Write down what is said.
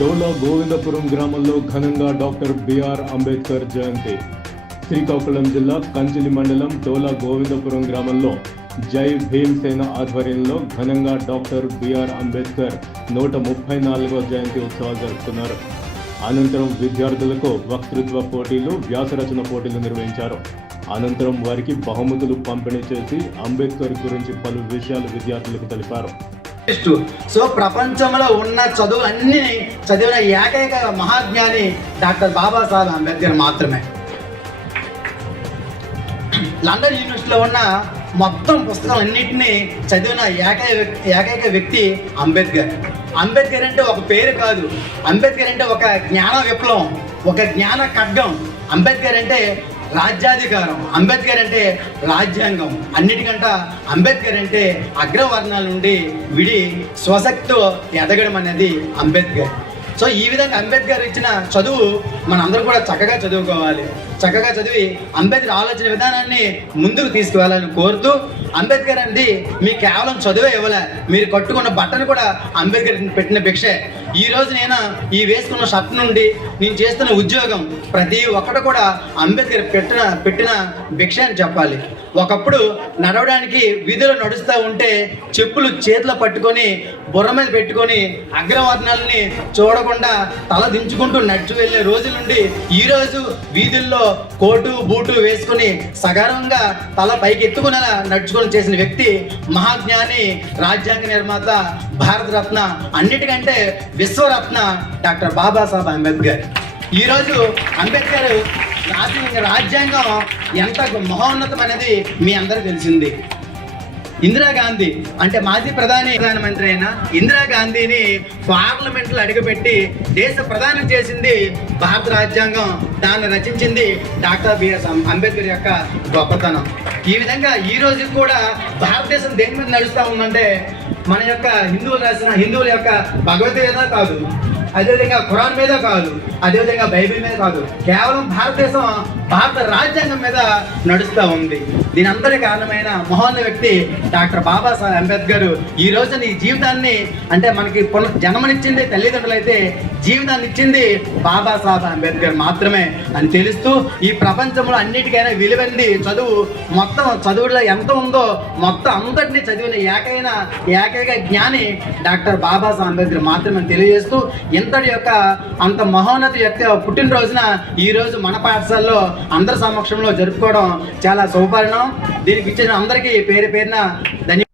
డోలా గోవిందపురం గ్రామంలో ఘనంగా doctor BR Ambedkar జయంతి. శ్రీకాకుళం జిల్లా కంచిలి మండలం డోలా గోవిందపురం గ్రామంలో జై భీమ్ సేన ఆధ్వర్యంలో ఘనంగా డాక్టర్ బిఆర్ అంబేద్కర్ 134వ జయంతి ఉత్సవాలు జరుపుకున్నారు. అనంతరం విద్యార్థులకు వక్తృత్వ పోటీలు, వ్యాసరచన పోటీలు నిర్వహించారు. అనంతరం వారికి బహుమతులు పంపిణీ చేసి అంబేద్కర్ గురించి పలు విషయాలు విద్యార్థులకు తెలిపారు. సో ప్రపంచంలో ఉన్న చదువులన్నీ చదివిన ఏకైక మహాజ్ఞాని డాక్టర్ బాబాసాహెబ్ అంబేద్కర్ మాత్రమే. లండన్ యూనివర్సిటీలో ఉన్న మొత్తం పుస్తకాలన్నింటినీ చదివిన ఏకైక వ్యక్తి అంబేద్కర్. అంబేద్కర్ అంటే ఒక పేరు కాదు, అంబేద్కర్ అంటే ఒక జ్ఞాన విప్లవం, ఒక జ్ఞాన ఖడ్గం. అంబేద్కర్ అంటే రాజ్యాధికారం, అంబేద్కర్ అంటే రాజ్యాంగం. అన్నిటికంటే అంబేద్కర్ అంటే అగ్రవర్ణాల నుండి విడి స్వశక్తితో ఎదగడం అనేది అంబేద్కర్. సో ఈ విధంగా అంబేద్కర్ ఇచ్చిన చదువు మనందరూ కూడా చక్కగా చదువుకోవాలి. చక్కగా చదివి అంబేద్కర్ ఆలోచన విధానాన్ని ముందుకు తీసుకువెళ్ళాలని కోరుతూ, అంబేద్కర్ అనేది మీకు కేవలం చదువే ఇవ్వలే, మీరు కట్టుకున్న బట్టను కూడా అంబేద్కర్ పెట్టిన భిక్షే. ఈరోజు నేను ఈ వేసుకున్న షర్ట్ నుండి నేను చేస్తున్న ఉద్యోగం ప్రతి ఒక్కటి కూడా అంబేద్కర్ పెట్టిన భిక్ష అని చెప్పాలి. ఒకప్పుడు నడవడానికి వీధిలో నడుస్తూ ఉంటే చెప్పులు చేతిలో పట్టుకొని బుర్ర మీద పెట్టుకొని అగ్రవర్ణాలని చూడకుండా తల దించుకుంటూ నడిచి వెళ్ళే రోజుల నుండి ఈరోజు వీధుల్లో కోటు బూటు వేసుకుని సగర్వంగా తల పైకి ఎత్తుకునేలా నడుచుకొని చేసిన వ్యక్తి మహాజ్ఞాని, రాజ్యాంగ నిర్మాత, భారతరత్న, అన్నిటికంటే విశ్వరత్న డాక్టర్ బాబాసాహెబ్ అంబేద్కర్. ఈరోజు అంబేద్కర్ రాసిన రాజ్యాంగం ఎంత మహోన్నతం అనేది మీ అందరికీ తెలిసింది. ఇందిరాగాంధీ అంటే మాజీ ప్రధానమంత్రి అయిన ఇందిరాగాంధీని పార్లమెంట్లో అడుగుపెట్టి దేశ ప్రధానం చేసింది భారత రాజ్యాంగం. దాన్ని రచించింది డాక్టర్ బిఆర్ అంబేద్కర్ యొక్క గొప్పతనం. ఈ విధంగా ఈ రోజు కూడా భారతదేశం దేని మీద నడుస్తూ ఉందంటే మన యొక్క హిందువుల యొక్క భగవద్గీత కాదు, అదేవిధంగా ఖురాన్ మీద కాదు, అదేవిధంగా బైబిల్ మీద కాదు, కేవలం భారతదేశం భారత రాజ్యాంగం మీద నడుస్తూ ఉంది. దీని అందరి కారణమైన మహోన్నత వ్యక్తి డాక్టర్ బాబాసాహెబ్ అంబేద్కర్. ఈ రోజున ఈ జీవితాన్ని అంటే మనకి జన్మనిచ్చింది తల్లిదండ్రులు అయితే జీవితాన్ని ఇచ్చింది బాబాసాహెబ్ అంబేద్కర్ మాత్రమే అని తెలుస్తూ, ఈ ప్రపంచంలో అన్నిటికైనా విలువైంది చదువు. మొత్తం చదువులో ఎంత ఉందో మొత్తం అంతటినీ చదివిన ఏకైక జ్ఞాని డాక్టర్ బాబాసాహెబ్ అంబేద్కర్ మాత్రమే తెలియజేస్తూ, ఇంతటి యొక్క అంత మహోన్నత వ్యక్తి పుట్టినరోజున ఈరోజు మన పాఠశాలలో అందరి సమక్షంలో జరుపుకోవడం చాలా శుభపరిణామం. దీనికి ఇచ్చిన అందరికీ పేరు పేరున ధన్యవాదాలు.